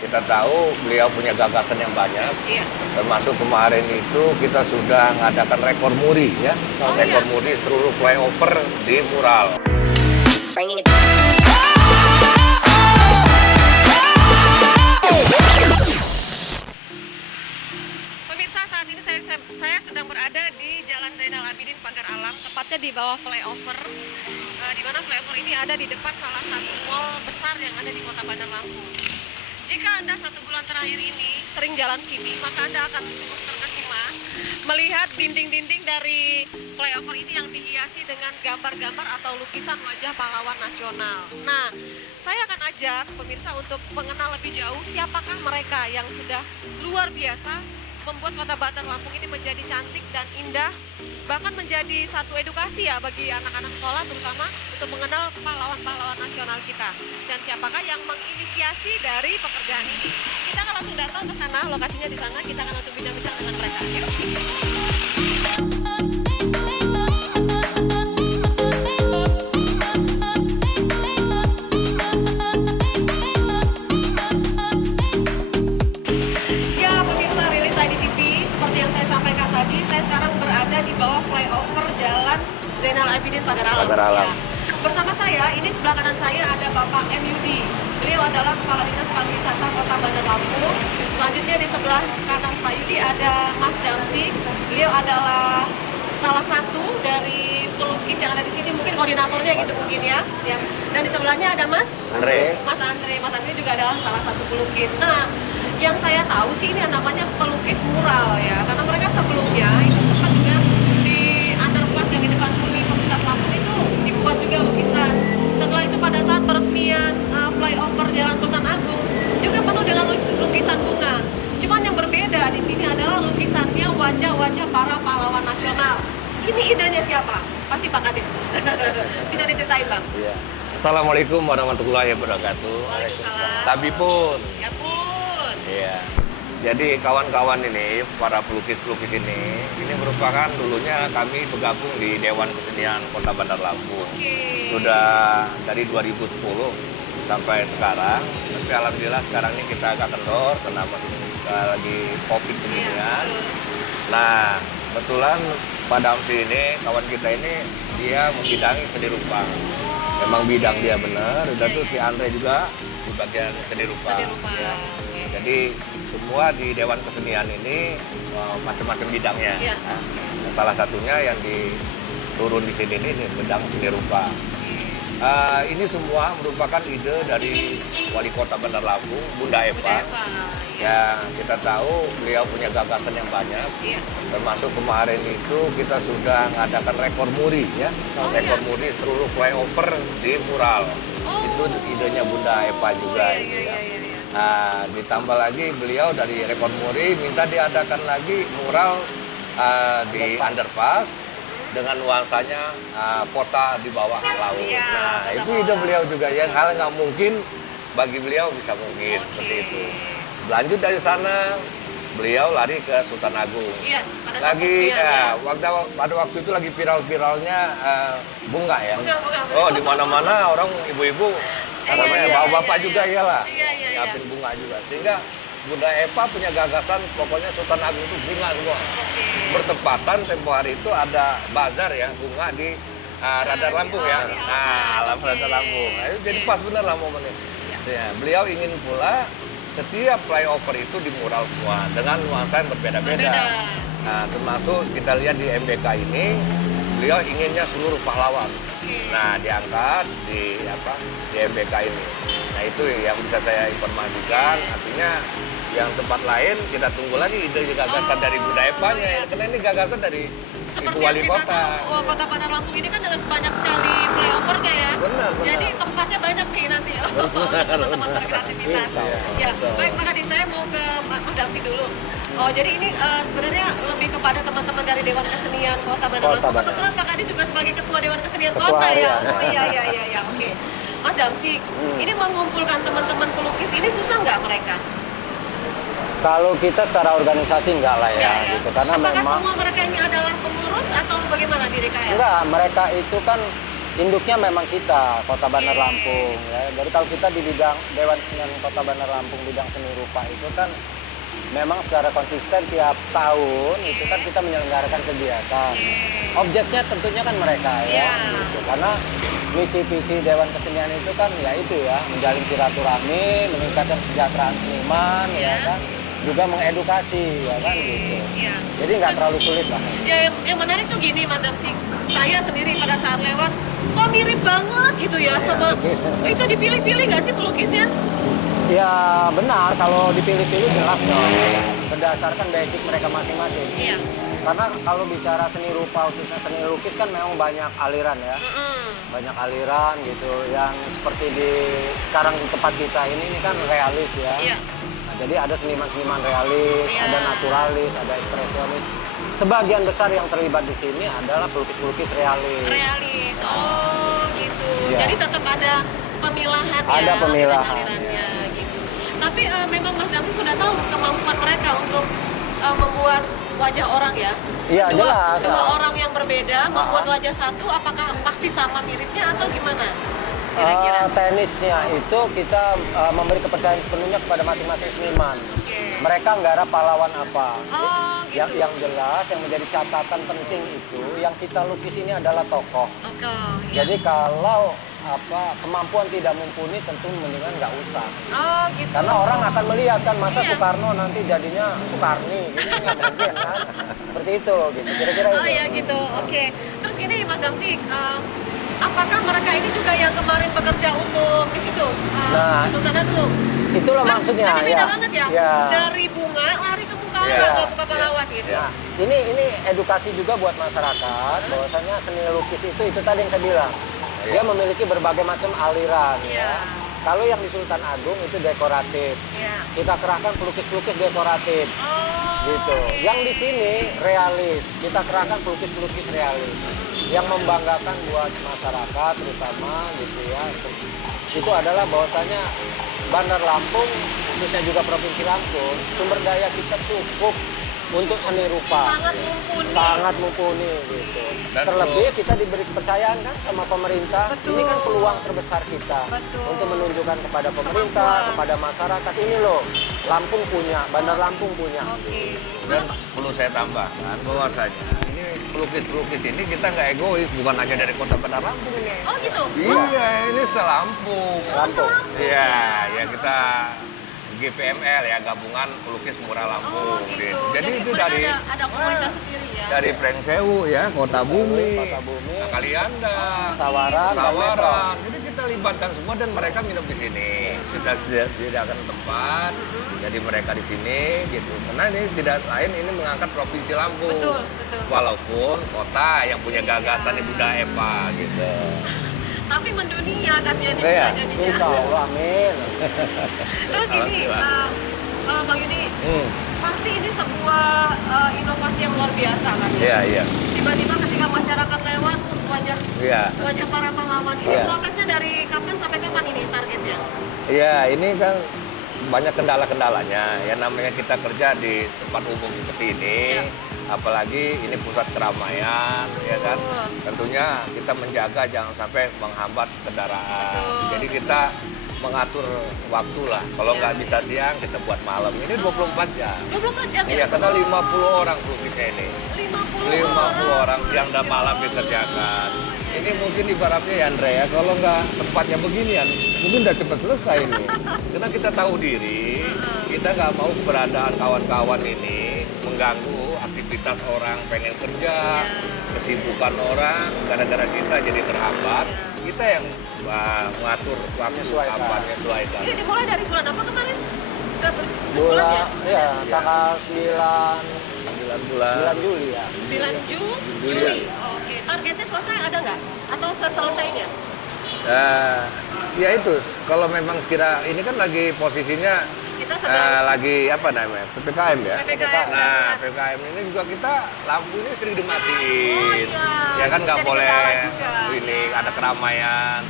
kita tahu beliau punya gagasan yang banyak. Iya. Termasuk kemarin itu kita sudah mengadakan rekor muri ya. Oh, Rekor iya. muri seluruh flyover di mural. Pemirsa, saat ini saya sedang berada di Jalan Zainal Abidin Pagar Alam, tepatnya di bawah flyover. Di mana flyover ini ada di depan salah satu mall besar yang ada di Kota Bandar Lampung. Jika Anda 1 bulan terakhir ini sering jalan sini, maka Anda akan cukup terkesima melihat dinding-dinding dari flyover ini yang dihiasi dengan gambar-gambar atau lukisan wajah pahlawan nasional. Nah, saya akan ajak pemirsa untuk mengenal lebih jauh siapakah mereka yang sudah luar biasa membuat Kota Bandar Lampung ini menjadi cantik dan indah, bahkan menjadi satu edukasi ya bagi anak-anak sekolah terutama untuk mengenal pahlawan-pahlawan nasional kita. Dan siapakah yang menginisiasi dari pekerjaan ini? Kita akan langsung datang ke sana, lokasinya di sana, kita akan langsung bincang-bincang dengan mereka. Yuk. Ya, pemirsa Rilis ID TV, seperti yang saya sampaikan tadi, saya sekarang berada di bawah flyover Jalan Zainal Abidin Pagar Alam. Pagar Alam. Ya. Bersama saya, ini sebelah kanan saya ada Bapak M. Yudi. Beliau adalah Kepala Dinas Pariwisata Kota Bandar Lampung. Selanjutnya di sebelah kanan Pak Yudi ada Mas Damsi. Beliau adalah salah satu dari pelukis yang ada di sini, mungkin koordinatornya gitu mungkin ya. Siap. Dan di sebelahnya ada Mas Andre. Mas Andre. Mas Andre juga adalah salah satu pelukis. Nah, yang saya tahu sih ini namanya pelukis mural ya, karena mereka sebelumnya itu sempat juga di underpass yang di depan Universitas Lampung itu dibuat juga lukisan. Setelah itu pada saat peresmian flyover Jalan Sultan Agung juga penuh dengan lukisan bunga. Cuman yang berbeda di sini adalah lukisannya wajah-wajah para pahlawan nasional. Ini idenya siapa? Pasti Pak Kadis. Bisa diceritain Bang? Iya. Assalamualaikum warahmatullahi wabarakatuh. Waalaikumsalam. Tapi pun. Ya pun. Iya. Jadi kawan-kawan ini, para pelukis-pelukis ini merupakan dulunya kami bergabung di Dewan Kesenian Kota Bandar Lampung. Oke. Sudah dari 2010 sampai sekarang. Tapi alhamdulillah sekarang ini kita agak kendor karena masih lagi COVID Iya, beginian. betul. Nah, kebetulan Pak Damsi ini, kawan kita ini, dia membidangi seni rupa. Memang bidang dia benar. Dan Iya, tuh si iya. Andre juga di bagian seni rupa. Seni rupa. Ya. Oke. Jadi semua di Dewan Kesenian ini macam-macam bidangnya. Iya. Nah, salah satunya yang turun di sini ini bidang seni rupa. Ini semua merupakan ide dari Wali Kota Bandar Lampung, Bunda Eva. Bunda Eva. Ya, kita tahu beliau punya gagasan yang banyak. Iya. Termasuk kemarin itu kita sudah mengadakan rekor muri ya. Oh, Rekor iya. muri seluruh flyover di mural. Oh. Itu idenya Bunda Eva juga. Iya, gitu iya, ya. iya, iya. Nah, ditambah lagi beliau dari rekor muri minta diadakan lagi mural di underpass dengan nuansanya kota di bawah laut. Iya, Nah, kota itu bawah ide beliau laut. juga yang hal nggak mungkin bagi beliau bisa mungkin Oke. seperti itu. Lanjut dari sana beliau lari ke Sultan Agung. Iya, pada saat Lagi peresmian ya. pada waktu itu lagi viral-viralnya bunga ya. Bunga. Oh, di mana-mana orang ibu-ibu Iya, namanya iya, bapak-bapak iya, juga iya. iyalah. Iya, iya, iya. Nyiapin bunga juga. Sehingga Bunda Eva punya gagasan pokoknya Sultan Agung itu bunga semua. Oke. Bertepatan tempo hari itu ada bazar ya bunga di Radar Lampung ya. di halaman. Nah, Oke. Radar Lampung. Nah, itu jadi Oke. pas benar lah momennya. Ya, beliau ingin pula setiap flyover itu di mural semua dengan nuansa yang berbeda-beda. Berbeda. Nah, termasuk kita lihat di MBK ini, beliau inginnya seluruh pahlawan. Oke. Nah, diangkat di MBK ini. Nah, itu yang bisa saya informasikan. Artinya yang tempat lain kita tunggu lagi ide gagasan dari Bunda Eva-nya. iya. Karena ini gagasan dari Seperti Ibu yang Wali kita Kota. tahu, Kota Bandar Lampung ini kan dengan banyak sekali flyovernya ya. Benar. Jadi tempatnya banyak nih nanti untuk teman-teman berkreativitas. Iya, Ya, betul. baik Pak Kadis, saya mau ke Mas Damsi dulu. Oh, jadi ini sebenarnya lebih kepada teman-teman dari Dewan Kesenian Kota Bandar Kota Lampung. Bandar. Kebetulan Pak Kadis juga sebagai Ketua Dewan Kesenian Ketua Kota ya. harian. Oh iya, oke. Mas Damsi, ini mengumpulkan teman-teman pelukis ini susah nggak mereka? Kalau kita secara organisasi enggak lah ya, Nggak gitu. Karena Apakah memang semua mereka ini adalah pengurus atau bagaimana di DKL? enggak, mereka itu kan induknya memang kita, Kota Bandar Oke. Lampung. Ya. Jadi kalau kita di bidang Dewan Kesenian Kota Bandar Lampung, bidang seni rupa itu kan memang secara konsisten tiap tahun itu kan kita menyelenggarakan kegiatan. Objeknya tentunya kan mereka ya, Iya. gitu. Karena misi visi Dewan Kesenian itu kan ya itu ya, menjalin silaturahmi, meningkatkan kesejahteraan seniman, ya Iya. kan, juga mengedukasi, ya kan gitu. Iya. Jadi nggak Terus, terlalu sulit lah. ya yang menarik tuh gini Madam Sing, saya sendiri pada saat lewat kok mirip banget gitu ya sama itu dipilih-pilih nggak sih pelukisnya? Ya benar, kalau dipilih-pilih jelas dong, berdasarkan basic mereka masing-masing. Iya. Karena kalau bicara seni rupa, khususnya seni lukis kan memang banyak aliran ya. Banyak aliran gitu, yang seperti sekarang di tempat kita ini kan realis ya. Iya. Nah, jadi ada seniman-seniman realis, Iya. ada naturalis, ada ekspresionis. Sebagian besar yang terlibat di sini adalah pelukis-pelukis realis. Realis. Oh gitu. Iya. Jadi tetap ada pemilahan ya. Ada pemilahan, aliran-alirannya gitu. Tapi memang Mas Damri sudah tahu kemampuan mereka untuk membuat wajah orang ya. Iya, jelas. Dua orang yang berbeda membuat wajah satu, apakah pasti sama miripnya atau gimana? Kira-kira. Teknisnya itu kita memberi kepercayaan sepenuhnya kepada masing-masing seniman. Oke. Mereka nggarap pahlawan apa. Oh gitu. Yang jelas, yang menjadi catatan penting itu, yang kita lukis ini adalah tokoh. Oke. Iya. Jadi kalau kemampuan tidak mumpuni, tentu mendingan nggak usah. Oh gitu. Karena orang akan melihat kan, masa Iya. Soekarno nanti jadinya Soekarni, gitu nggak mungkin kan. Seperti itu, gitu. Kira-kira Oh itu. ya gitu. Oke. Terus gini Mas Damsik, apakah mereka ini juga yang kemarin bekerja untuk di situ Nah, Sultan Agung? Itulah Kan maksudnya. tadi beda ya. banget ya. Ya. Dari bunga lari ke muka Iya. orang, ke muka pahlawan gitu. Nah, ini edukasi juga buat masyarakat bahwasanya seni lukis itu tadi yang saya bilang. Dia memiliki berbagai macam aliran Iya. ya. Kalau yang di Sultan Agung itu dekoratif. Iya. Kita kerahkan pelukis-pelukis dekoratif Oh. gitu. oke. Yang di sini realis. Kita kerahkan pelukis-pelukis realis yang membanggakan buat masyarakat terutama gitu ya. Itu adalah bahwasanya Bandar Lampung, khususnya juga Provinsi Lampung, sumber daya kita cukup untuk seni rupa. Sangat mumpuni. Sangat mumpuni gitu. Dan Terlebih kita diberi kepercayaan kan sama pemerintah. Betul. Ini kan peluang terbesar kita Betul. untuk menunjukkan kepada pemerintah, Kemampuan. kepada masyarakat, ini loh Lampung punya, Bandar Lampung punya. Oke. Dan perlu saya tambahkan bahwasanya ini pelukis-pelukis ini kita nggak egois, bukan hanya dari Kota Bandar Lampung ini. Oh gitu. Iya, ini selampung. Oh, selampung. Iya, ya kita GPML ya, Gabungan Pelukis Murah Lampung. Oh gitu. Jadi itu mereka dari ada komunitas sendiri ya. dari Prengsewu ya, Kota Bumi, Kota Bumi, Kalianda, Sawaran, dan Metro. Sawaran. Jadi kita libatkan semua dan mereka minum di sini. Kita disediakan tempat, jadi mereka di sini gitu. Karena ini tidak lain, ini mengangkat Provinsi Lampung. Betul, betul. Walaupun kota yang punya gagasan Ibu Eva gitu. Tapi mendunia kan ya ini Iya. bisa jadinya. Insya Allah, amin. Terus gini, Bang Yudi, pasti ini sebuah inovasi yang luar biasa kan ya. Iya, iya. Tiba-tiba ketika masyarakat lewat, wajah Iya. wajah para pahlawan ini Iya. prosesnya dari kapan sampai kapan ini targetnya? Iya, ini kan banyak kendala-kendalanya. Ya namanya kita kerja di tempat umum seperti ini, Iya. apalagi ini pusat keramaian, ya kan. Betul. Tentunya kita menjaga jangan sampai menghambat kendaraan. Betul, Jadi kita mengatur waktu lah. Kalau nggak bisa siang, kita buat malam. Ini 24 jam. 24 jam ya? Iya, karena 50 orang pelukisnya ini. 50 orang siang dan malam Masya dikerjakan. Allah. Ini mungkin ibaratnya ya Andre ya, kalau nggak tempatnya beginian, mungkin udah cepat selesai ini. Karena kita tahu diri, kita nggak mau keberadaan kawan-kawan ini mengganggu aktivitas orang pengen kerja, kesibukan orang, gara-gara kita jadi terhambat. Kita yang mengatur waktu, Menyesuaikan. kapan menyesuaikan. Ini dimulai dari bulan apa kemarin? Udah sebulan ya? Ya, tanggal 9 Bulan. Juli ya. 9 Juli. Oke, targetnya selesai ada nggak? Atau selesainya? Ya itu, kalau memang sekira ini kan lagi posisinya Kita sedang lagi apa namanya PPKM ya. PPKM Nah darurat. PPKM ini juga kita lampu ini sering dimatiin. Oh iya, Ya kan itu nggak jadi boleh. kendala juga. Ini ada keramaian.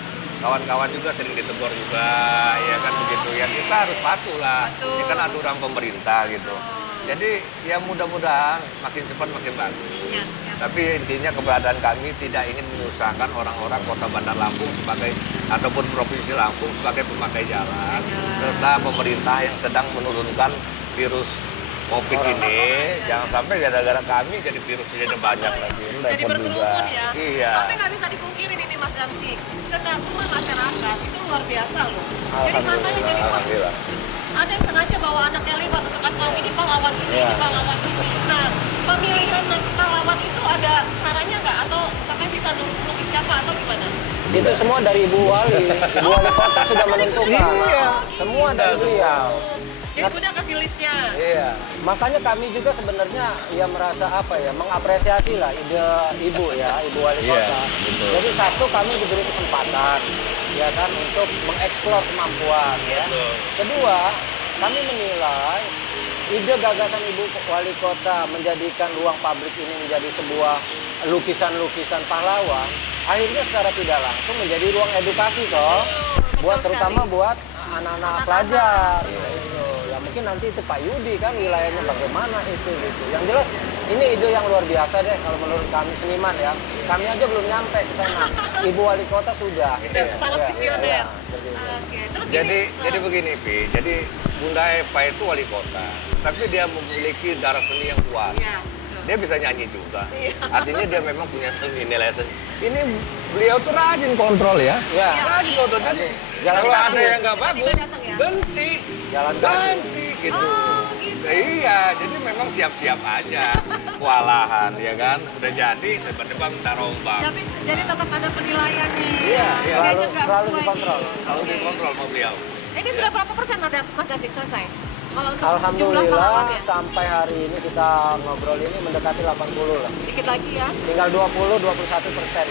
Kawan-kawan juga sering ditegur juga, ya kan begitu. Ya kita harus patuh lah. Betul. Ini kan aturan pemerintah gitu. Betul. Jadi ya mudah-mudahan makin cepat makin bagus. Ya, siap. Tapi intinya keberadaan kami tidak ingin menyusahkan orang-orang Kota Bandar Lampung sebagai ataupun Provinsi Lampung sebagai pemakai jalan, serta pemerintah yang sedang menurunkan virus COVID ini. Jangan sampai gara-gara kami jadi virusnya jadi banyak lagi. Jadi Repot juga. berkerumun ya. Iya. Tapi nggak bisa dipungkiri ini Mas Damsi, kekaguman masyarakat itu luar biasa loh. Jadi matanya jadi wah, Alhamdulillah. ada yang sengaja bawa anaknya lewat untuk kasih tahu ini pahlawan ini, Iya. ini pahlawan ini. Nah, pemilihan pahlawan itu ada caranya nggak? Atau siapa yang bisa melukis siapa atau gimana? Itu semua dari Ibu Wali. Ibu Wali Kota sudah menentukan. Iya. Semua dari beliau. Jadi udah kasih listnya. Iya, makanya kami juga sebenarnya ya merasa apa ya, mengapresiasi lah ide Ibu ya, Ibu Wali Iya, Kota. betul. Jadi satu kami diberi kesempatan ya kan untuk mengeksplor kemampuan ya. Betul. Kedua, kami menilai ide gagasan Ibu Wali Kota menjadikan ruang publik ini menjadi sebuah lukisan-lukisan pahlawan, akhirnya secara tidak langsung menjadi ruang edukasi toh, Betul buat sekali. terutama buat anak-anak Anak-anak. pelajar. Gitu. Ya mungkin nanti itu Pak Yudi kan wilayahnya bagaimana itu gitu. Yang jelas ini ide yang luar biasa deh kalau menurut kami seniman ya. Kami aja belum nyampe ke sana. Ibu Wali Kota sudah. Udah sangat visioner. seperti itu. Oke, terus Jadi begini, Pi. Jadi Bunda Eva itu wali kota, tapi dia memiliki darah seni yang kuat. Iya, betul. Dia bisa nyanyi juga. Iya. Artinya dia memang punya seni, nilai seni. Ini beliau tuh rajin kontrol ya. Ya. Rajin kontrol. Jadi Jalan kalau kaki. ada yang nggak bagus, Tiba-tiba datang ya? ganti. Jalan kaki. Ganti gitu. Oh, gitu. Iya, jadi memang siap-siap aja. Kewalahan, ya kan? Udah jadi, tiba-tiba minta rombak. Jadi tetap ada penilaian nih. Iya, iya. Kayaknya nggak Selalu sesuai dikontrol. nih. Kalau Oke. dikontrol sama beliau. Ini sudah berapa persen ada Mas Dandi selesai? Kalau untuk jumlah Alhamdulillah pahlawannya? sampai hari ini kita ngobrol ini mendekati 80 lah. Dikit lagi ya. Tinggal 20-21%.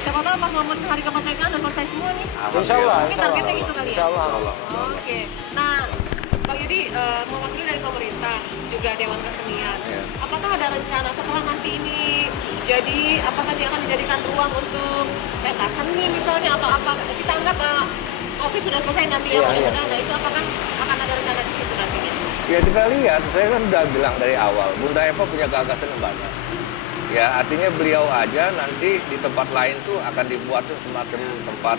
Siapa tahu pas momen hari kemerdekaan udah selesai semua nih. Insya Allah. Mungkin insya targetnya Allah. gitu kali ya? Insya Allah. Oke. Nah, Bang Yudi mewakili dari pemerintah juga Dewan Kesenian. Iya. Apakah ada rencana setelah nanti ini jadi apakah dia akan dijadikan ruang untuk pentas seni misalnya atau apa? Kita anggap COVID sudah selesai nanti ya Iya, mudah-mudahan. Nah, itu apakah akan ada rencana di situ nantinya? Ya kita lihat, saya kan udah bilang dari awal, Bunda Eva punya gagasan yang banyak. Ya artinya beliau aja nanti di tempat lain tuh akan dibuat tuh semacam tempat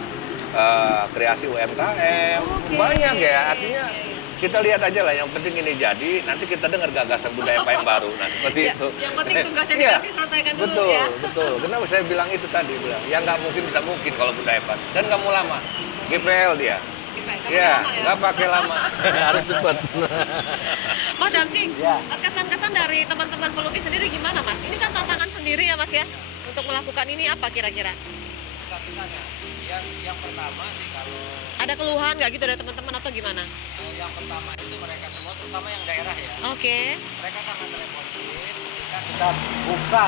kreasi UMKM. Oke. Banyak ya, artinya Iya, iya. kita lihat aja lah, yang penting ini jadi, nanti kita dengar gagasan Bunda Eva yang baru. Nah seperti Ya, itu. yang penting tugasnya Iya, dikasih selesaikan dulu betul, ya. Betul, kenapa saya bilang itu tadi, bilang ya nggak mungkin bisa mungkin kalau Bunda Eva. Dan nggak mau lama, GPL dia. Nggak Iya, pakai lama ya? nggak pakai lama, harus cepat. Mas Damsi, Ya. kesan-kesan dari teman-teman pelukis sendiri gimana Mas? Ini kan tantangan sendiri ya Mas ya? Untuk melakukan ini apa kira-kira? Kesan-kesannya, ya yang pertama sih kalau Ada keluhan nggak gitu dari teman-teman atau gimana? yang pertama itu mereka semua terutama yang daerah ya. Oke. Mereka sangat responsif ketika kita buka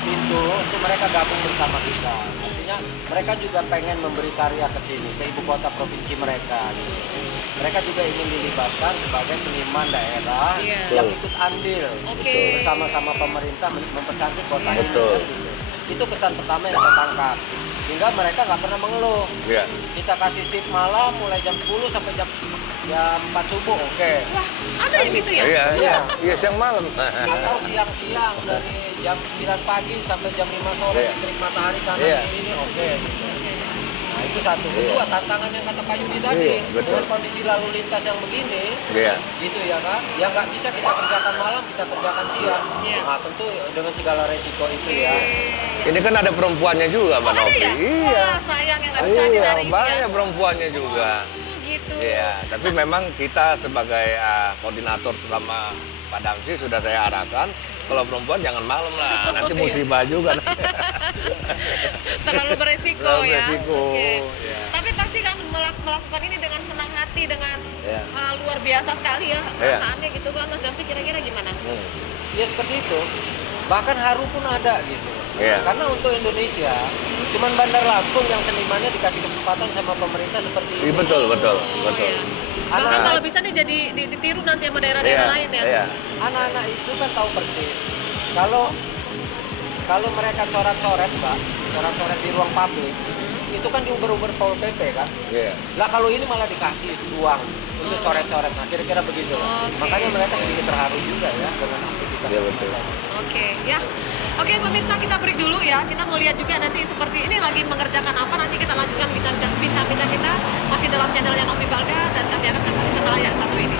pintu untuk mereka gabung bersama kita. Artinya mereka juga pengen memberi karya ke sini, ke ibu kota provinsi mereka. Gitu. Mereka juga ingin dilibatkan sebagai seniman daerah Iya. yang ikut andil Oke. bersama-sama pemerintah mempercantik kota Iya. ini. Betul. Gitu. Itu kesan pertama yang saya tangkap. Sehingga mereka nggak pernah mengeluh. Iya. Kita kasih shift malam mulai jam 10 sampai jam 4 subuh, oke. Wah, ada yang gitu ya? Iya, Iya. iya siang malam. Atau siang-siang dari jam 9 pagi sampai jam 5 sore Iya. terik matahari kanan Iya. kiri ini oke. Oke. Nah itu satu. Iya. Kedua tantangan yang kata Pak Yudi tadi Iya, betul. dengan kondisi lalu lintas yang begini, Iya. gitu ya kan? Yang nggak bisa kita kerjakan malam kita kerjakan siang. Iya. Nah tentu dengan segala resiko itu ya. Ini kan ada perempuannya juga, Oh, Mbak ada Novi. ya? Iya. Wah, sayang yang nggak bisa hadir Iya, hari ini ya. banyak perempuannya juga. Oh, gitu. Iya, tapi memang kita sebagai koordinator selama Pak Damsi sudah saya arahkan, kalau perempuan jangan malam lah, nanti Iya. musibah juga. Terlalu beresiko Terlalu ya. beresiko, Oke. iya. Tapi pasti kan melakukan ini dengan senang hati, dengan Iya. luar biasa sekali ya perasaannya gitu kan Mas Damsi, kira-kira gimana? Ya seperti itu. Bahkan haru pun ada gitu. Iya. Karena untuk Indonesia, cuman Bandar Lampung yang senimannya dikasih kesempatan sama pemerintah seperti Iya, ini. betul, betul, Oh, betul. iya. Bahkan Anak- kalau bisa nih jadi ditiru nanti sama daerah-daerah Iya, lain ya. iya. Anak-anak itu kan tahu persis. Kalau mereka coret-coret, Mbak, coret-coret di ruang publik, itu kan diuber-uber Pol PP kan. Iya. Lah kalau ini malah dikasih ruang untuk coret-coret. Nah, kira-kira begitu. Oke. Makanya mereka sedikit terharu juga ya dengan aktivitas Iya, betul. mereka. Oke, ya. Oke, pemirsa, kita break dulu ya. Kita mau lihat juga nanti seperti ini lagi mengerjakan apa. Nanti kita lanjutkan bincang-bincang kita masih dalam channelnya Novi Balga dan kami akan kembali setelah yang satu ini.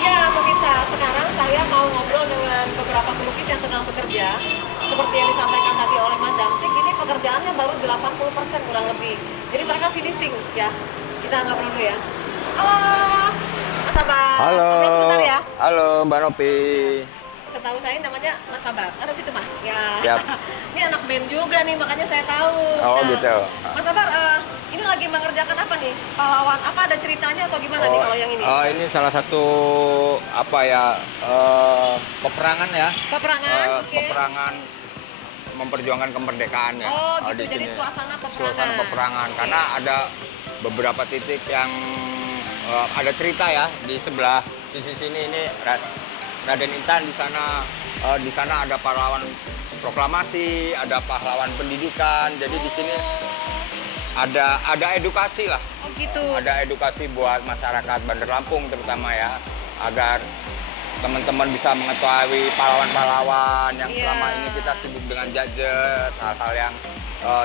Ya, pemirsa, sekarang saya mau ngobrol dengan beberapa pelukis yang sedang bekerja. Seperti yang disampaikan tadi oleh Mas Damsik, ini pekerjaannya baru 80% kurang lebih. Jadi mereka finishing ya. Kita ngobrol dulu ya. Halo, Mas Sabar. Halo. Ngobrol sebentar ya. Halo Mbak Nopi. Setahu saya namanya Mas Sabar. Ada situ Mas. Ya. Siap. Ini anak band juga nih, makanya saya tahu. Oh, gitu. Mas Sabar, ini lagi mengerjakan apa nih? Pahlawan. Apa ada ceritanya atau gimana nih kalau yang ini? Ini salah satu apa ya peperangan ya. Peperangan, oke. Peperangan memperjuangkan kemerdekaan ya. Oh di gitu, jadi sini. suasana peperangan. Suasana peperangan Oke. karena ada beberapa titik yang ada cerita ya di sebelah sisi sini ini Raden Intan di sana ada pahlawan proklamasi, ada pahlawan pendidikan. Jadi di sini ada edukasi lah. Oh gitu. Ada edukasi buat masyarakat Bandar Lampung terutama ya, agar teman-teman bisa mengetahui pahlawan-pahlawan yang Iya. selama ini kita sibuk dengan gadget, hal-hal yang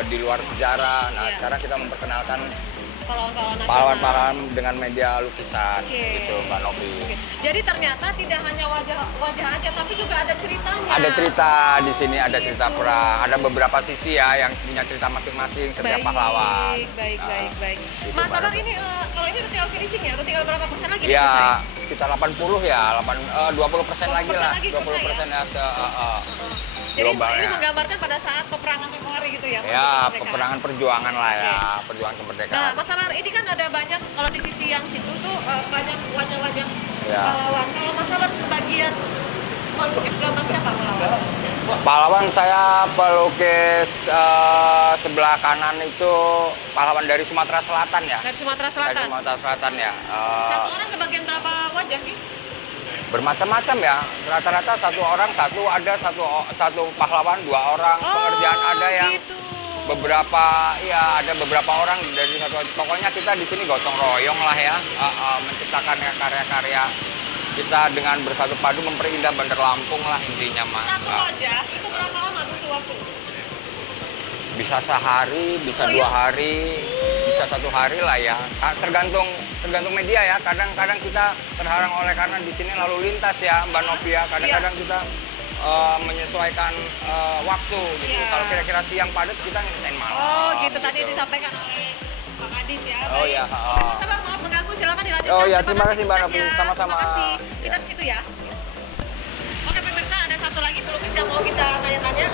di luar sejarah. Nah, Iya. sekarang kita memperkenalkan Pahlawan-pahlawan nasional. pahlawan-pahlawan dengan media lukisan, Oke. gitu Mbak Novi. Oke. Jadi ternyata tidak hanya wajah aja, tapi juga ada ceritanya. Ada cerita di sini, ada cerita Gitu. perang, ada beberapa sisi ya yang punya cerita masing-masing setiap pahlawan. Baik, Nah, baik. gitu, Mas Mbak Sabar Novi. ini kalau ini udah tinggal finishing ya, udah tinggal berapa persen lagi nih Ya, selesai? sekitar 80 ya, 20% lagi 20% lah. lagi selesai ya? 20% ya. Jadi globalnya. ini menggambarkan pada saat peperangan tempoh hari gitu ya? Ya, menuntut kemerdekaan. peperangan perjuangan lah ya, Oke. perjuangan Nah, kemerdekaan. Mas Sabar, ini kan ada banyak, kalau di sisi yang situ tuh banyak wajah-wajah Ya. pahlawan. Kalau Mas Sabar kebagian melukis gambar siapa pahlawan? Pahlawan saya pelukis sebelah kanan itu pahlawan dari Sumatera Selatan ya. Dari Sumatera Dari Selatan. Sumatera Selatan ya. Satu orang kebagian berapa wajah sih? Bermacam-macam ya. Rata-rata satu pahlawan, 2 orang. Pengerjaan ada yang gitu. ada beberapa orang dari satu. Pokoknya kita di sini gotong royong lah ya, menciptakan karya-karya kita dengan bersatu padu memperindah Bandar Lampung lah intinya mas. Satu wajah itu berapa lama butuh waktu? Bisa sehari, bisa Oh, 2 iya? hari, bisa 1 hari lah ya. Tergantung media ya. Kadang-kadang kita terhalang oleh karena di sini lalu lintas ya Mbak Novia. Kadang-kadang kita menyesuaikan waktu gitu. Iya. Kalau kira-kira siang padat kita ngedesain malam. Oh gitu, tadi disampaikan oleh Pak Kadis ya. Oh, Baik. iya. Oke, Mas Sabar, maaf mengganggu, silakan dilanjutkan. Oh, iya, terima kasih, Mbak sukses Novi. ya. Sama-sama. Terima kasih. Kita Ya. ke situ ya. Oke pemirsa, ada satu lagi pelukis yang mau kita tanya-tanya.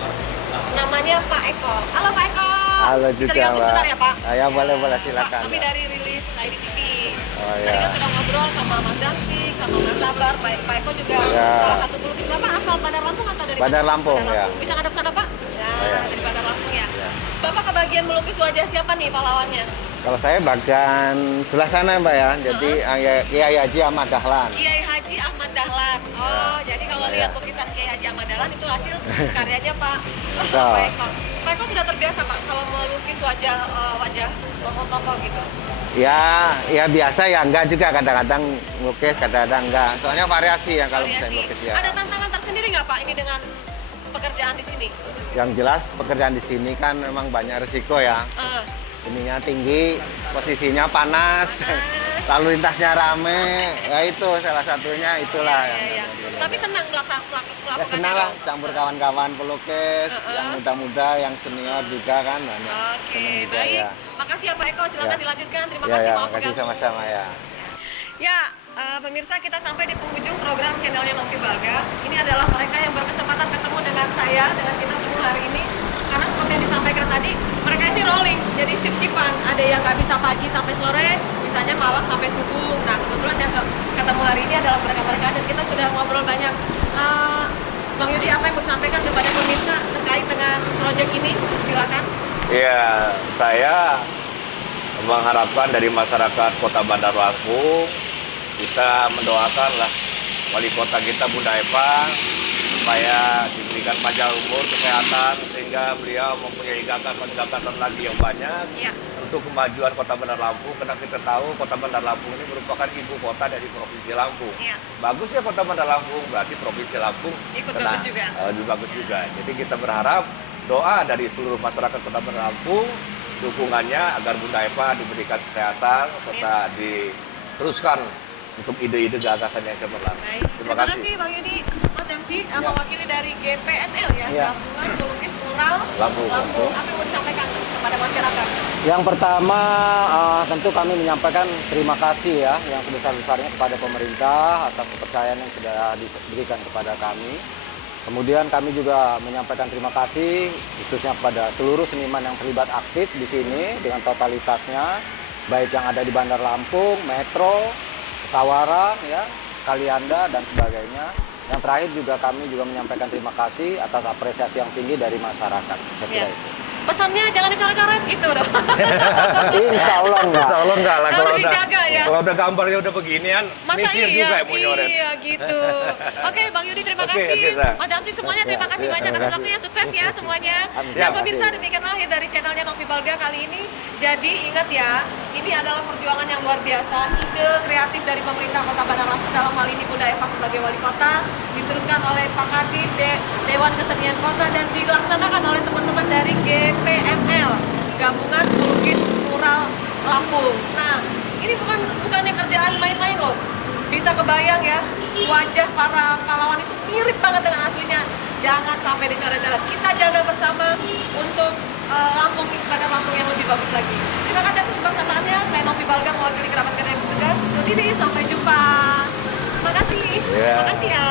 Namanya Pak Eko. Halo Pak Eko. Halo Bisa juga, diganggu Mbak. sebentar ya Pak? Ya, boleh, silakan, Pak, kami Mbak. dari rilis IDTV. Oh, Tadi ya. kan sudah ngobrol sama Mas Damsik, sama Mas Sabar. Pak Eko juga Ya. salah satu pelukis. Bapak asal Bandar Lampung atau dari Bandar Lampung, ya. Bisa ngadep sana Pak? Ya, ya. dari Bandar Lampung ya. Bapak kebagian melukis wajah siapa nih pahlawannya? Kalau saya bagian sebelah sana Mbak ya, jadi Kiai Haji Ahmad Dahlan. Kiai Haji Ahmad Dahlan. Oh, jadi kalau Ya. lihat lukisan Kiai Haji Ahmad Dahlan itu hasil karyanya Pak Betul. Pak Eko. Pak Eko sudah terbiasa Pak kalau melukis wajah tokoh-tokoh gitu. Ya biasa ya, enggak juga kadang-kadang lukis, kadang-kadang enggak. Soalnya variasi ya kalau saya Variasi. lukis ya. Ada tantangan tersendiri nggak Pak ini dengan pekerjaan di sini? Yang jelas pekerjaan di sini kan memang banyak risiko ya. Eh, Ininya tinggi, posisinya panas, Panas. lalu lintasnya rame. Ya itu salah satunya itulah. iya. Tapi senang Ya melakukannya. senang lah Bang? campur kawan-kawan pelukis, yang muda-muda, yang senior juga kan. Oke, Senang juga, baik. ya. Makasih ya Pak Eko, silakan Ya. dilanjutkan. Terima Ya, kasih ya, maaf makasih mengganggu. sama-sama ya. Ya, pemirsa, kita sampai di penghujung program channelnya Novi Balga. Ini adalah mereka yang berkesempatan ketemu dengan saya, dengan kita semua hari ini. Karena seperti yang disampaikan tadi, mereka ini rolling, jadi sip-sipan. Ada yang nggak bisa pagi sampai sore, misalnya malam sampai subuh. Nah, kebetulan yang ketemu hari ini adalah mereka-mereka dan kita sudah ngobrol banyak. Bang Yudi, apa yang mau disampaikan kepada pemirsa terkait dengan proyek ini? Silakan. Iya, saya mengharapkan dari masyarakat Kota Bandar Lampung bisa mendoakan lah wali kota kita Bunda Eva supaya diberikan panjang umur, kesehatan, sehingga beliau mempunyai gagasan-gagasan lagi yang banyak Iya. untuk kemajuan Kota Bandar Lampung, karena kita tahu Kota Bandar Lampung ini merupakan ibu kota dari Provinsi Lampung. Iya. Bagusnya Kota Bandar Lampung, berarti Provinsi Lampung Ikut kena, bagus juga. lebih bagus juga. Jadi kita berharap doa dari seluruh masyarakat Kota Bandar Lampung, dukungannya agar Bunda Eva diberikan kesehatan, serta diteruskan untuk ide-ide gagasan yang cemerlang. Baik, terima kasih Bang Yudi. Mas Damsi, mewakili dari GPML ya, Ya. Gabungan Pelukis Mural Lampung. Apa yang mau disampaikan Mas, kepada masyarakat? Yang pertama tentu kami menyampaikan terima kasih ya yang sebesar-besarnya kepada pemerintah atas kepercayaan yang sudah diberikan kepada kami. Kemudian kami juga menyampaikan terima kasih khususnya kepada seluruh seniman yang terlibat aktif di sini dengan totalitasnya, baik yang ada di Bandar Lampung, Metro, Pesawaran, ya, Kalianda dan sebagainya. Yang terakhir juga kami juga menyampaikan terima kasih atas apresiasi yang tinggi dari masyarakat. Saya kira Ya. itu. Pesannya jangan dicoret-coret gitu dong. Insya Allah enggak. Insya Allah enggak lah, Harus dijaga ya. kalau udah gambarnya udah beginian, Masa mikir iya? juga yang mau nyoret. Iya gitu. Oke Bang Yudi terima Oke, kasih. oke, Sang. Madam sih semuanya terima kasih Ya, banyak terima atas kasih. waktunya, sukses ya semuanya. Amin. Dan Ya. pemirsa demikianlah akhir dari channelnya Novi Balga kali ini. Jadi ingat ya, ini adalah perjuangan yang luar biasa. Ide kreatif dari pemerintah Kota Bandar Lampung, dalam hal ini Bunda Eva sebagai wali kota, diteruskan oleh Pak Kadis, Dewan Kesenian Kota, dan dilaksanakan oleh teman-teman dari GPML, Gabungan Pelukis Mural Lampung. Nah, ini bukannya kerjaan main-main loh. Bisa kebayang ya, wajah para pahlawan itu mirip banget dengan aslinya. Jangan sampai dicoret-coret. Kita jaga bersama untuk Lampung, Bandar Lampung yang lebih bagus lagi. Terima kasih atas kebersamaannya. Saya Novi Balga mewakili kerabat kerja yang bertugas. Undur diri, sampai jumpa. Terima kasih. Ya. Terima kasih ya.